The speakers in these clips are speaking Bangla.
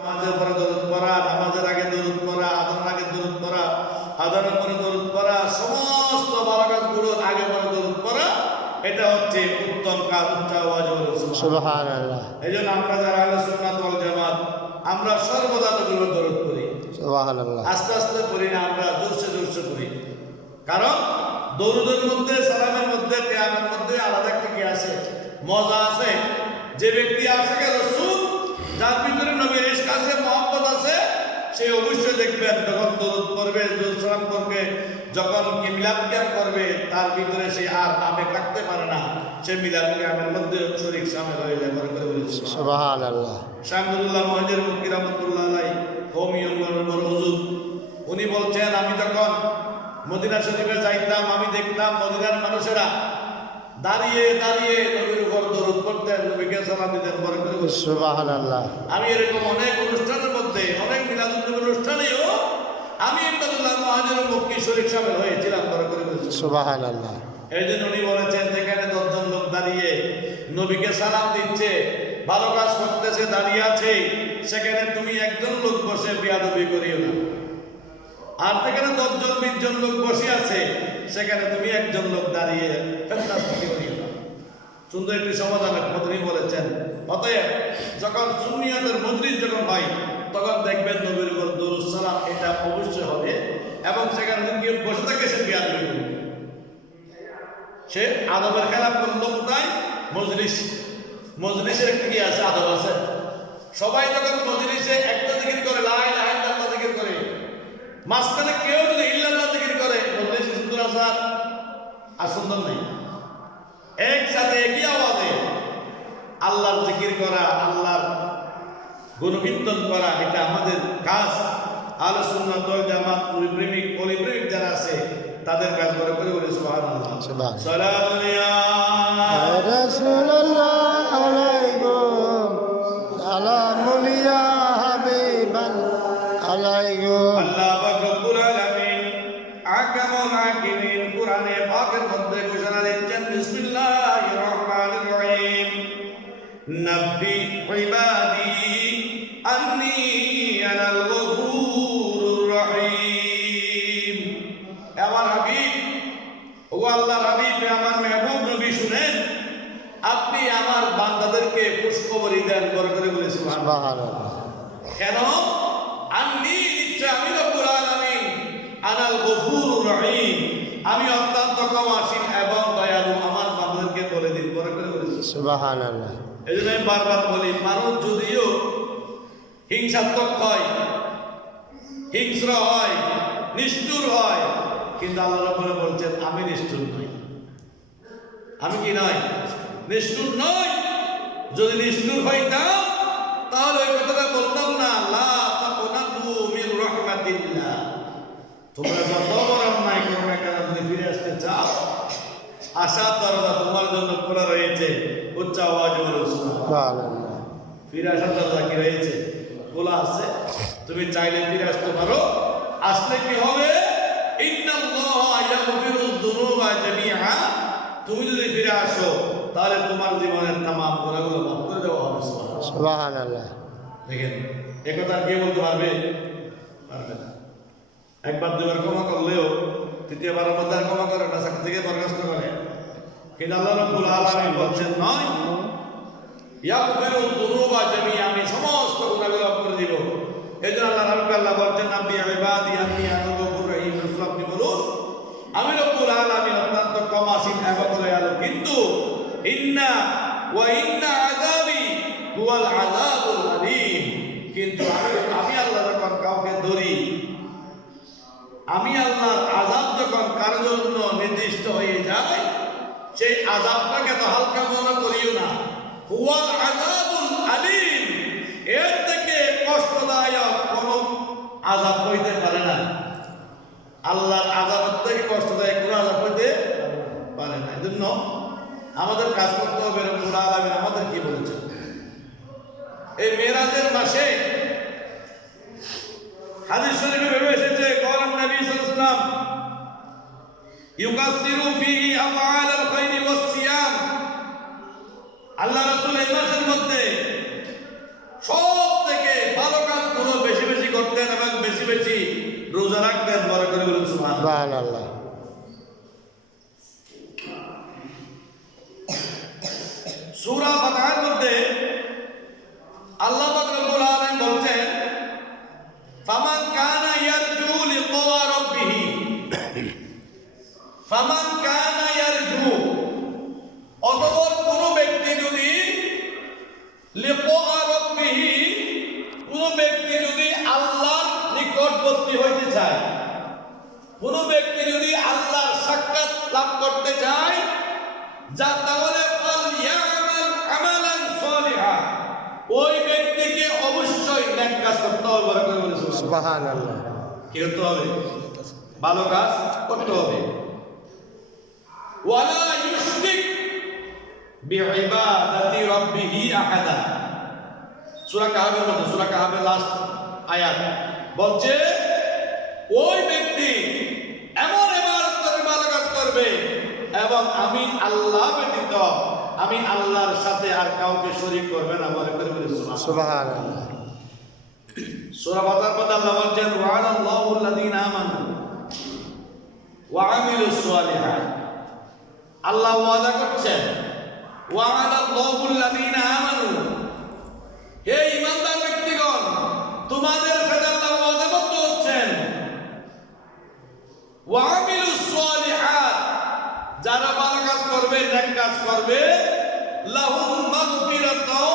নামাজের পরে দরুদ পড়া নামাজের আগে দরুদ পড়া আদানের আগে দরুদ পড়া আদানের পরে দরুদ পড়া সমস্ত আগে পরে দরুদ পড়া এটা হচ্ছে উত্তম কাজ আমরা যারা আহলে সুন্নাত ওয়াল জামাত আমরা সর্বদা নবীর দরুদ করি আস্তে আস্তে করি না আমরা জোরসে জোরসে করি কারণ দরুদের মধ্যে সালামের মধ্যে কেয়ামের মধ্যে আলাদা একটা কি আছে? মজা আছে। যে ব্যক্তি আশেকে রসুল যার ভিতরে নবীর ইশক আছে মহব্বত আছে সে অবশ্যই দেখবেন যখন দরুদ করবে সালাম করবে যখন কি মিলাদ ক্যাম্প করবে তার ভিতরে সে আর আবেগ রাখতে পারে না। সে মিলাদ ক্যাম্পের মধ্যে শরীর সামিল হয়ে যায় করে করে বলেছে। সুবহান আল্লাহ শামদুল্লাহ মহাজের মুক্তি রহমতুল্লাহ আলাই কৌমি অঙ্গনের হুজুর। উনি বলছেন আমি যখন মদিনা শরীফে যাইতাম আমি দেখতাম মদিনার মানুষেরা দাঁড়িয়ে দাঁড়িয়ে নবীর উপর দরুদ করতেন নবীকে সালাম দিতেন পরে করে বলছেন। আল্লাহ আমি এরকম অনেক অনুষ্ঠানের মধ্যে অনেক মিলাদুদ্দিন অনুষ্ঠানেও আমি ইমদাদুল্লাহ মহাজের মুক্তি শরীফ সামিল হয়েছিলাম পরে করে বলছেন। আল্লাহ এই জন্য উনি বলেছেন যেখানে দশজন লোক দাঁড়িয়ে নবীকে সালাম দিচ্ছে ভালো কাজ করতেছে দাঁড়িয়ে আছে সেখানে তুমি একজন লোক বসে বিয়াদবি করিও না আর সেখানে দশজন বিশজন লোক বসে আছে সেখানে তুমি একজন লোক দাঁড়িয়ে ফেতনাস্তি করিও না সুন্দর একটি সমাধান তিনি বলেছেন। অতএব, যখন সুন্নিয়তের মজলিস যখন হয়, তখন দেখবেন নবীর উপর দরুদ সালাম এটা অবশ্যই হবে। এবং সেখানে কেউ বসে থাকে, সে বিয়াদবি করবে। সে আদবের খেলাপ করল কোথায় মজলিস। মজলিসের একটা কি আছে? আদব আছে। সবাই যখন মজলিসে একটা জিকির করে, লা ইলাহা ইল্লাল্লাহ জিকির করে, মাঝখানে কেউ যদি ইল্লাল্লাহ জিকির করে আসার আর সুন্দর নেই। একসাথে একই আওয়াজে আল্লাহর জিকির করা আল্লাহর গুণকীর্তন করা এটা আমাদের কাজ। ওয়াল জামাত পরিপ্রেমিক পরিপ্রেমিক যারা আছে তাদের কাজ করে করে বলে সুবহানাল্লাহ। সুবহান। সালামুন ইয়া রাসূলুল্লাহ। পাকের মধ্যে ঘোষণা দিচ্ছেন বিসমিল্লাহির রহমানির রহিম। নব্বি ইবাদি আন্নি আনাল গফুরুর রহিম। আমার হাবিব ও আল্লাহর হাবিব আমার মেহবুব নবী শুনেন আপনি আমার বান্দাদেরকে পুষ্পবরি দেন করে করে বলে সুবহানাল্লাহ। কেন? আন্নি নিশ্চয় আমি রব্বুল আলামিন আনাল গফুরুর রহিম। আমি অত্যন্ত ক্ষমাশীল এবং দয়ালু আমার বান্দাদেরকে বলে দিন পরে করে বলেছি সুবহান আল্লাহ এই জন্য আমি বারবার বলি মানুষ যদিও হিংসাত্মক হয় হিংস্র হয় নিষ্ঠুর হয় কিন্তু আল্লাহ রব্বুল বলছেন আমি নিষ্ঠুর নই। আমি কি নয় নিষ্ঠুর নই। যদি নিষ্ঠুর হইতাম তাহলে ওই কথাটা বলতাম না লা তাকুনাতু মির রাহমাতিল্লাহ। তোমরা যত বড় আশার দরজা তোমার জন্য খোলা রয়েছে। উচ্চ আওয়াজে। সুবহান ফিরে আসার দরজা কি রয়েছে? খোলা আছে। তুমি চাইলে ফিরে আসতে পারো। আসলে কি হবে? তুমি যদি ফিরে আসো তাহলে তোমার জীবনের তামাম গুনাহগুলো মাফ করে দেওয়া হবে। দেখেন এ কথা কে বলতে পারবে? পারবে না। একবার দুবার ক্ষমা করলেও তৃতীয়বারের মধ্যে ক্ষমা করে না সেখান থেকে বরখাস্ত করে। কিন্তু আল্লাহ রাব্বুল আলামিন বলছেন, নয়। জামিআ, আমি সমস্ত গুনাহগুলো মাফ করে দিব। এই জন্য আল্লাহ রাব্বুল আল্লাহ বলছেন আপনি ইবাদি আপনি আনাল গফুর রহিম আপনি বলুন, আমি রব্বুল আলামিন অত্যন্ত কিন্তু ইন্না ওয়া ইন্না আলীম। কিন্তু আমি আমি আল্লাহ যখন কাউকে ধরি, আমি আল্লাহর আযাব যখন কারোর জন্য নির্দিষ্ট হয়ে সেই আযাবটাকে তো হালকা মনে করিও না। হুয়াল আযাবুল আলীম। এর থেকে কষ্টদায়ক কোন আযাব হইতে পারে না। আল্লাহর আযাবের থেকে কষ্টদায়ক কোন আযাব হইতে পারে না। এজন্য আমাদের কাজ করতে হবে রব্বুল আলামিন আমাদের কি বলেছেন? এই মেরাজের মাসে হাদিস শরীফে ভেবে এসেছে কলাম নবী সাল্লাল্লাহু আলাইহি ইউকাসিরু আল্লাহ মধ্যে সব থেকে ভালো বেশি বেশি করতেন এবং বেশি বেশি রোজা রাখতেন মধ্যে আল্লাহ কোন ব্যক্তি যদি আল্লাহর নিকটবর্তী হইতে চায় কোন ব্যক্তি যদি আল্লাহর সাক্ষাৎ লাভ করতে চায় যা তাহলে ওই ব্যক্তিকে অবশ্যই নেক কাজ করতে হবে বড় করে বলে সুবহানাল্লাহ। কি করতে হবে? ভালো কাজ করতে হবে। ওয়ালা বিইবাদাতি রাব্বিহি আহাদা। সূরা কাহাবের মধ্যে সূরা কাহাবের লাস্ট আয়াত বলছে ওই ব্যক্তি এমন ইবাদত করে ভালো কাজ করবে এবং আমি আল্লাহ ব্যতীত আমি আল্লাহর সাথে আর কাউকে শরীক করবে না। মনে করে বলে সুবহানাল্লাহ। সূরা মধ্যে আল্লাহ বলছেন আল্লাযীনা আমানু ওয়া আমিলুস সালিহাত। আল্লাহ ওয়াদা করছেন হে ঈমানদার ব্যক্তিগণ তোমাদের সাথে আল্লাহ ওয়াদাবদ্ধ হচ্ছেন। ওয়া সালিহাত যারা ভালো কাজ করবে নেক কাজ করবে লাহুম মাগফিরাতাও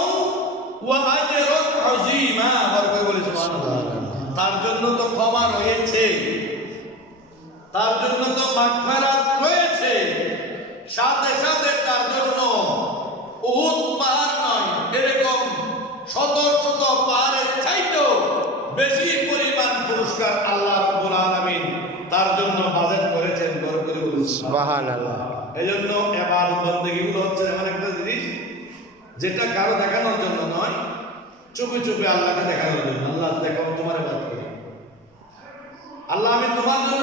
ওয়া আজরুন আযীমা বরকত বলে সুবহানাল্লাহ। তার জন্য তো ক্ষমা রয়েছে। তার জন্য তো মাগফিরাত রয়েছে। সাথে সাথে তার জন্য উহুদ পাহাড় নয়। এরকম শত শত পাহাড়ের চাইতেও বেশি পরিমাণ পুরস্কার আল্লাহ রাব্বুল আলামিন তার জন্য বাজেট করেছেন এই জন্য এবার বন্দেগীগুলো হচ্ছে এমন একটা জিনিস যেটা কারও দেখানোর জন্য নয় চুপে চুপে আল্লাহকে দেখানোর জন্য। আল্লাহ তোমার করি আল্লাহ আমি তোমার জন্য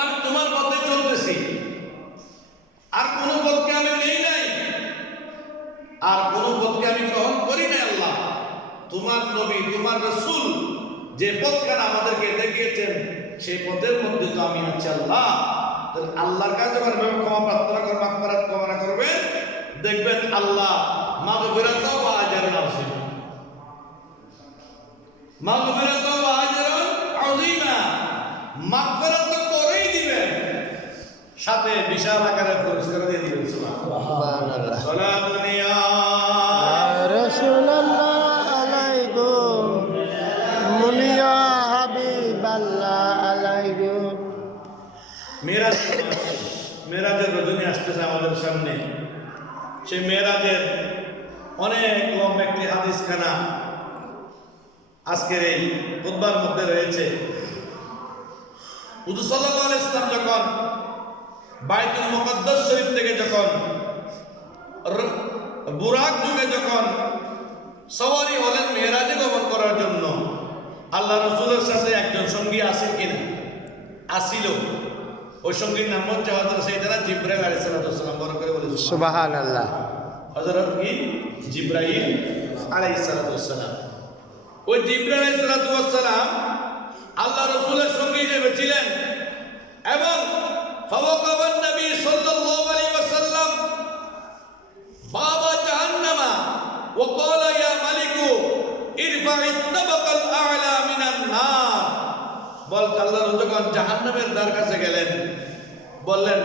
আমি তোমার পথে চলতেছি আর কোনো পথকে আমি নেই নাই আর কোনো পথকে আমি গ্রহণ করি নাই আল্লাহ তোমার নবী তোমার রসুল যে পথখানা আমাদেরকে দেখিয়েছেন সেই পথের মধ্যে তো আমি আছি আল্লাহ। আল্লাহর কাছে যখন ক্ষমা প্রার্থনা করবেন মাগফিরাত কামনা করবেন দেখবেন আল্লাহ মাগফিরাত ওয়া আজরান আযীম। মাগফিরাত ওয়া আজরান আযীমা। মাগফিরাত তো করেই দিবেন। সাথে বিশাল আকারে পুরস্কার দিয়ে দিবেন সুবহানাল্লাহ। সুবহান মেরাজ মেরাজের রজনী আসতেছে আমাদের সামনে। সেই মেরাজের অনেক লম্বা একটি হাদিস খানা আজকের এই বুধবার মধ্যে রয়েছে। হুজুর ইসলাম যখন বাইতুল মুকদ্দাস শরীফ থেকে যখন বুরাক যুগে যখন সওয়ারি হলেন মেরাজে গমন করার জন্য, আল্লাহ রসুলের সাথে একজন সঙ্গী আসেন কিনা? আসিল। ওই সঙ্গীর নাম হচ্ছে হজরত সেইদানা জিব্রাইল আলাইহিস সালাম বড় করে বলে সুবহান আল্লাহ হজরত কি? জিব্রাইল আলাইহিস সালাম। ওই জিব্রাইল আলাইহিস সালাম আল্লাহ রসুলের সঙ্গে ছিলেন এবং ফাওয়াকাবান জাহান্নামের দ্বার কাছে গেলেন। বললেন,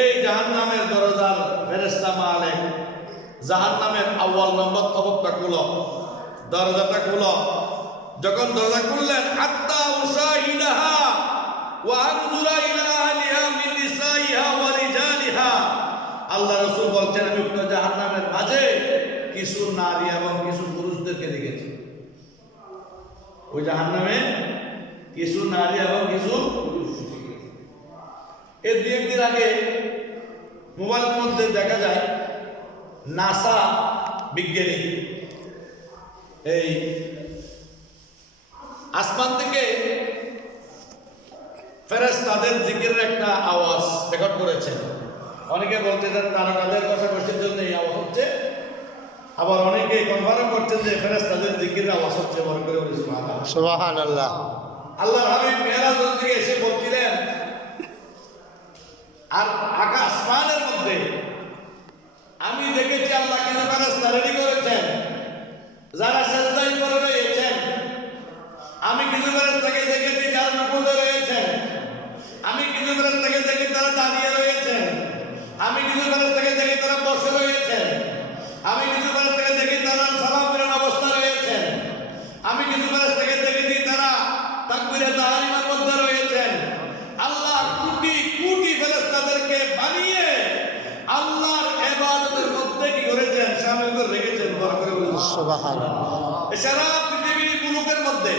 এই জাহান্নামের দরজার ফেরেশতা মালিক, জাহান্নামের আউয়াল নম্বর তবকটা খুলো, দরজাটা খুলো। যখন দরজা খুললেন, হাত্তা উসাহিদাহা ওয়া আনজুরা ইলা আহলিহা মিন নিসাইহা ওয়া রিজালিহা। আল্লাহ রাসূল বলছেন, আমি উক্ত জাহান্নামের মাঝে কিছু নারী এবং কিছু পুরুষদেরকে দেখেছি। ওই জাহান্নামে কিছু নারী এবং কিছু এর দু একদিন আগে মোবাইল মধ্যে দেখা যায়, নাসা বিজ্ঞানী, এই আসমান থেকে ফেরেস তাদের জিকিরের একটা আওয়াজ রেকর্ড করেছেন অনেকে বলতে চান তারা তাদের কথা গোষ্ঠীর জন্য এই আওয়াজ হচ্ছে। আবার অনেকে কনফার্ম করছেন যে ফেরেস্তাদের দিকের আওয়াজ হচ্ছে বড় করে সুবহানাল্লাহ। আল্লাহ হাবিব মেয়েরাজ থেকে এসে বলছিলেন আর আকাশ আসমানের মধ্যে আমি দেখেছি আল্লাহ কিছু ফেরেস্তা রেডি করেছেন। যারা সেজদাই করে রয়েছেন। আমি কিছু ফেরেস্তাকে দেখেছি যারা নুকুলে রয়েছেন। আমি কিছু ফেরেস্তাকে দেখি তারা দাঁড়িয়ে রয়েছেন। আমি কিছু ফেরেস্তাকে দেখি তারা বসে রয়েছেন। আমি কিছু ফেরেস্তাকে দেখি তারা সালাম ফেরান অবস্থা রয়েছেন আমি কিছু ফেরেস্তাকে দেখেছি তারা তাকবীরে তাহারিমার মধ্যে রয়েছেন আল্লাহ কোটি কোটি ফেরেস্তাদেরকে বানিয়ে আল্লাহর ইবাদতের মধ্যে কি করেছেন শামিল করে রেখেছেন বড় করে বলেছেন সুবাহান আল্লাহ সারা পৃথিবীর মুলুকের মধ্যে